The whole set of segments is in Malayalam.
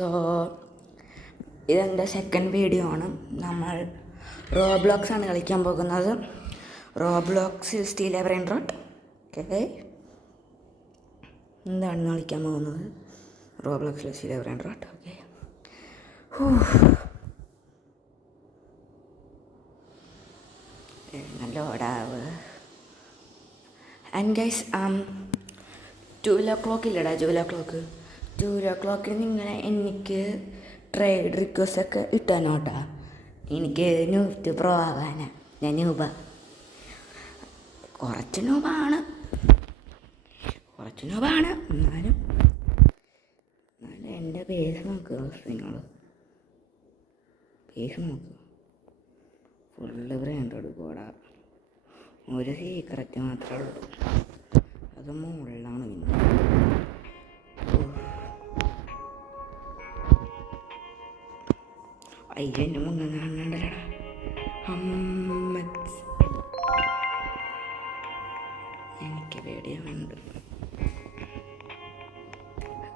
സോ ഇതെൻ്റെ സെക്കൻഡ് വീഡിയോ ആണ്. നമ്മൾ റോബ്ലോക്സ് ആണ് കളിക്കാൻ പോകുന്നത്. Roblox steel brain rote. Okay, എന്താണ് കളിക്കാൻ പോകുന്നത്? റോബ്ലോക്സിലെ സ്റ്റീൽ ബ്രെയിൻ റോട്ട്. ഓക്കെ, നല്ല ഓടാവ്. ആൻഡ് ഗൈസ് 12 ഇല്ലടാ, 12 നിങ്ങളെ എനിക്ക് ട്രേഡ് റിക്വസ്റ്റ് ഒക്കെ ഇട്ടാനോട്ടാ. എനിക്ക് ന്യൂറ്റ് പ്രോ ആവാനാ. ഞാൻ കുറച്ച് നൂബാണ്, എന്നാലും എൻ്റെ പേസ് നോക്കുക. നിങ്ങൾ പേസ് നോക്കുക, ഫുള്ള് ബ്രാൻഡ് എടുക്കൂടാ. ഒരു സീക്രറ്റ് മാത്രമേ ഉള്ളൂ, അത് മുകളിലാണ്. പിന്നെ അതിൻ്റെ മുന്നേണ്ടല്ലടാ എനിക്ക് പേടിയാവുന്നുണ്ട്.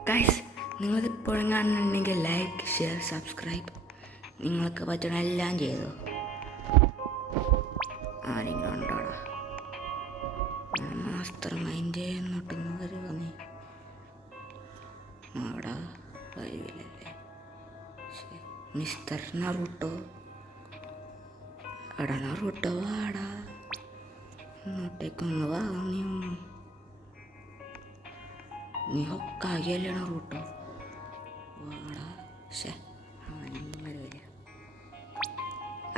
ഗൈസ്, നിങ്ങളിപ്പോഴും കാണുന്നുണ്ടെങ്കിൽ ലൈക്ക്, ഷെയർ, സബ്സ്ക്രൈബ് നിങ്ങൾക്ക് പറ്റണ എല്ലാം ചെയ്തു. ആരെങ്കിലും ഉണ്ടോടാ? മാസ്റ്റർ മൈൻഡ് എന്നിട്ടൊന്ന് വരുമോ നീ? അവിടെ വരില്ലല്ലേ. മിസ്റ്റർ നറൂട്ടോ, എടാ നറൂട്ടോ വാടാ, ഇങ്ങോട്ടേക്കൊന്ന് വാ. നീ ഹൊക്കാകിയല്ലേ നറൂട്ടോ, വാടാ. അവനൊന്നും വരില്ല.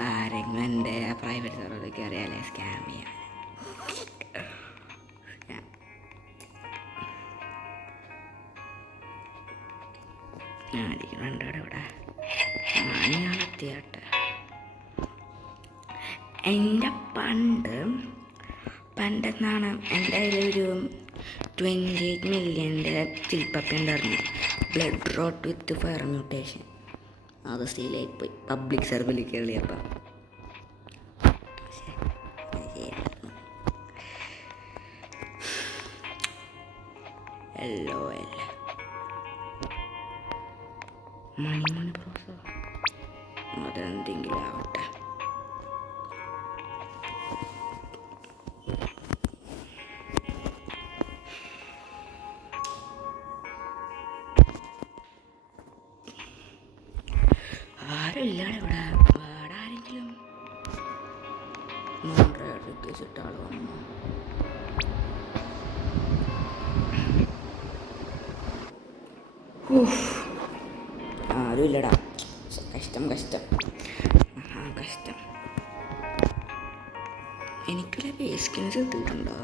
ആരെങ്കിലും എൻ്റെ പ്രൈവറ്റ് സെർവറിലേക്ക് അറിയാലേ സ്കാം ചെയ്യാൻ. ആരെങ്കിലും ഇവിടെ ഞാനെത്തിയാട്ടെ. എൻ്റെ പണ്ടെന്നാണ് എൻ്റെ കയ്യിലൊരു 28 മില്യൻ്റെ ചിൽപ്പപ്പ ഉണ്ടായിരുന്നു. Blood rot with fire mutation. അത് സ്റ്റീലായിപ്പോയി പബ്ലിക് സെർവറിൽ കയറിയപ്പം. മണി പ്രോസോ അതെന്തെങ്കിലും ആവട്ടെ. ആരുമില്ലാണ് ഇവിടെ. വേറെ ആരെങ്കിലും റിക്വസ്റ്റ് ആൾ വന്നു. ആരുമില്ലടാ. കഷ്ടം. എനിക്കൊരു ബേസ്കിൻസ് എത്തിയിട്ടുണ്ടോ?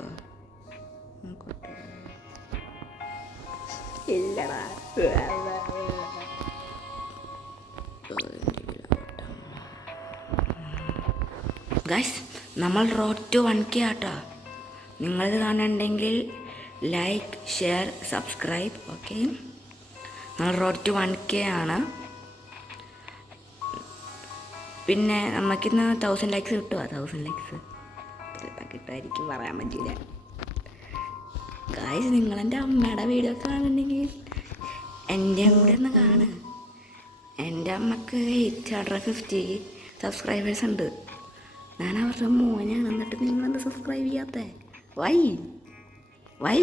ഇല്ലടാ. ഗൈസ്, നമ്മൾ റോഡ് ടു 1K ആട്ടോ. നിങ്ങളിത് കാണുന്നുണ്ടെങ്കിൽ ലൈക്ക്, ഷെയർ, സബ്സ്ക്രൈബ്. ഓക്കെ, നമ്മൾ റോഡ് ടു 1K ആണ്. പിന്നെ നമുക്കിന്ന് 1000 ലൈക്സ് കിട്ടുമോ? 1000 ലൈക്സ് ചിലപ്പോൾ കിട്ടുമായിരിക്കും, പറയാൻ പറ്റില്ല. ഗൈസ്, നിങ്ങളെൻ്റെ അമ്മയുടെ വീഡിയോ കാണുന്നുണ്ടെങ്കിൽ എൻ്റെ കൂടെ ഒന്ന് കാണ്. എൻ്റെ അമ്മക്ക് 850 സബ്സ്ക്രൈബേഴ്സ് ഉണ്ട്. ഞാൻ അവരുടെ മോനാണ്. എന്നിട്ട് നിങ്ങളെന്താ സബ്സ്ക്രൈബ് ചെയ്യാത്തേ? വൈ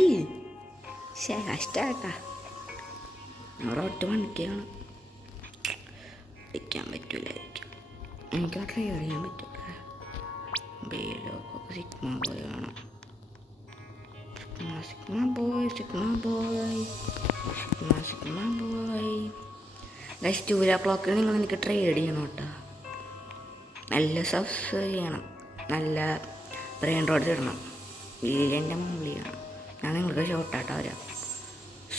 കഷ്ടാട്ടാ. റോട്ട് 1K ആണ്. അടിക്കാൻ പറ്റൂലായിരിക്കും. എനിക്ക് ട്രൈ അറിയാൻ പറ്റൂല. ബേലോക്കൊക്കെ സിഗ്മ ബോയ് വേണം. Sigma boy. ഗൈസ്, 2 നിങ്ങൾ എനിക്ക് ട്രേഡ് ചെയ്യണം കേട്ടോ. നല്ല സബ്സ് ചെയ്യണം, നല്ല ബ്രെയിൻ റോഡ് ഇടണം, വില്യൻ്റെ മുകളിൽ ചെയ്യണം. ഞാൻ നിങ്ങൾക്ക്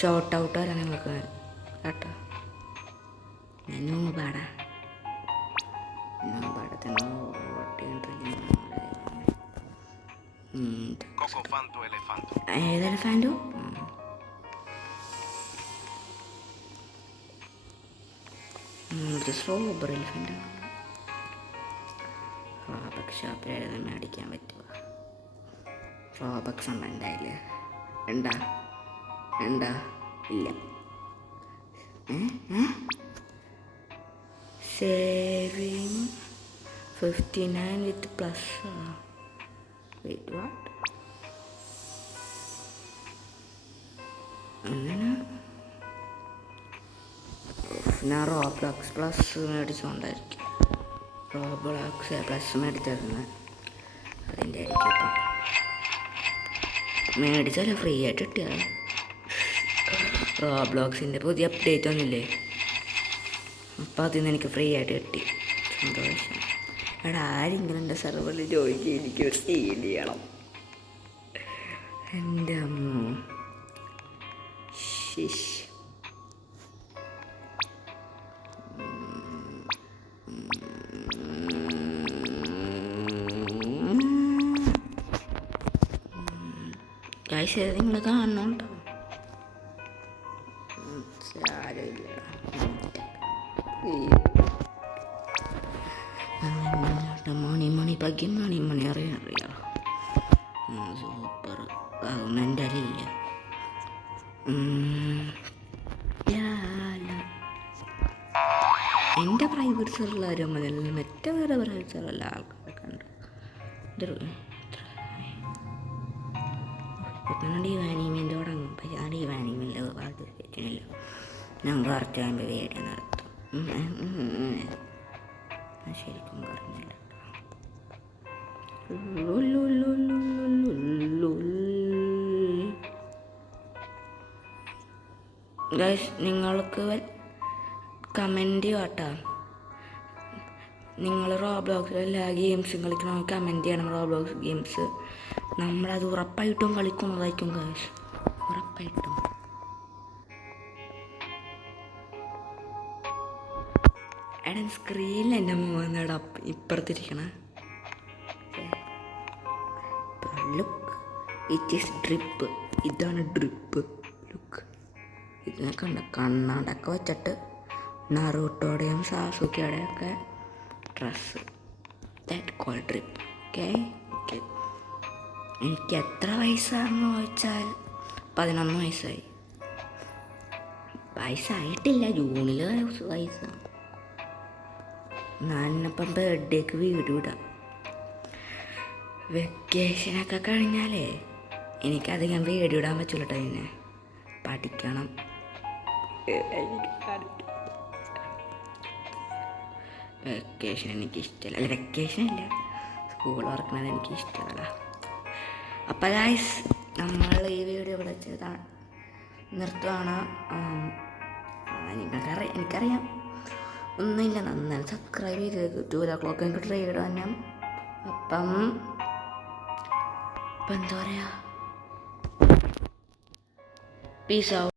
ഷോർട്ട് ഔട്ട് വരാം നിങ്ങൾക്ക് കേട്ടോ. ഞാൻ നൂപാടാ തന്നെ ഏതെലഫാൻറ്റോ? Strawberry elephant. റോബക്സ് ഷോപ്പിൽ തന്നെ അടിക്കാൻ പറ്റുമോ? റോബക്സ് ഉണ്ട് എൻ്റെ കയ്യിൽ. ഉണ്ടാ ഇല്ല. Saving 59 with plus. Wait what? അങ്ങനെ ഞാൻ റോബ്ലോക്സ് പ്ലസ് മേടിച്ചുകൊണ്ടായിരിക്കും. റോബ്ലോക്സ് പ്ലസ് മേടിച്ചിരുന്നത് അതിൻ്റെ ആയിരിക്കും. ഇപ്പം മേടിച്ചാലോ ഫ്രീ ആയിട്ട് കിട്ടിയാൽ. റോബ്ലോക്സിൻ്റെ പുതിയ അപ്ഡേറ്റ് ഒന്നുമില്ലേ, അപ്പം അതിൽ നിന്ന് എനിക്ക് ഫ്രീ ആയിട്ട് കിട്ടി. സന്തോഷം. എടാ ആരെങ്കിലും എൻ്റെ സെർവറിൽ ജോയിൻ ചെയ്ത് എനിക്ക് സീൽ ചെയ്യണം. എൻ്റെ അമ്മോ ശിഷ്. ഗൈസ് നിങ്ങൾ കാണുന്നുണ്ടോ? മണി ഭാഗ്യം മണി അറിയാം. സൂപ്പർ. അതൊന്നും എൻ്റെ അറിയില്ല. എൻ്റെ പ്രൈവറ്റ് സെർവറിലാരും മതി, മറ്റേ വേറെ പ്രൈവറ്റ് സെർവറിലെ ആൾക്കാരൊക്കെ ഉണ്ട്. ഡിവാനിമെൻ്റ് തുടങ്ങും. പക്ഷെ ആ ഡിവാനിമെൻ്റ് പാർട്ടിസിപ്പേറ്റിനില്ല. ഞങ്ങൾ കുറച്ച് ആകുമ്പോൾ വീഡിയോ നടത്തും. ശരിക്കും പറഞ്ഞില്ല. ഗൈസ് നിങ്ങൾക്ക് കമൻറ്റ് കേട്ടോ. നിങ്ങൾ റോബ്ലോക്സിൽ എല്ലാ ഗെയിംസും കളിക്കണമെങ്കിൽ കമൻറ്റ് ചെയ്യണം. റോബ്ലോക്സ് ഗെയിംസ് നമ്മളത് ഉറപ്പായിട്ടും കളിക്കുന്നതായിരിക്കും ഗൈസ്, ഉറപ്പായിട്ടും. എടാ സ്ക്രീനിൽ എൻ്റെ മുഖന്നടാ ഇപ്പുറത്തിരിക്കണ. Look, it is drip. ഇതാണ് ഡ്രിപ്പ്. ലുക്ക്, ഇതിനെ കണ്ണാടൊക്കെ വെച്ചിട്ട് നറൂട്ടോടെയും സാസുക്കിയുടെയൊക്കെ dress. That call drip. Okay. എനിക്ക് എത്ര വയസ്സാണെന്ന് ചോദിച്ചാൽ 11 വയസ്സായി. വയസ്സായിട്ടില്ല, ജൂണിൽ വയസ്സാണ്. ഞാനിപ്പം ബർത്ത്ഡേക്ക് വീഡിയോ ഇടാം. വെക്കേഷനൊക്കെ കഴിഞ്ഞാലേ എനിക്കധികം വീഡിയോ ഇടാൻ പറ്റില്ല കേട്ടോ. പിന്നെ പഠിക്കണം. വെക്കേഷൻ എനിക്കിഷ്ടമല്ല. അല്ല, വെക്കേഷനില്ല, സ്കൂൾ തുറക്കണത് എനിക്കിഷ്ടമല്ല. അപ്പം ഗൈസ് നമ്മൾ ഈ വീഡിയോ ഇവിടെ വെച്ച് നിർത്തുകയാണ്. എനിക്കറിയാം ഒന്നുമില്ല, നന്നായി സബ്സ്ക്രൈബ് ചെയ്ത് 2 o'clock എനിക്ക് ട്രൈ തന്നെ. അപ്പം എന്താ പറയുക, പീസ് ഔട്ട്.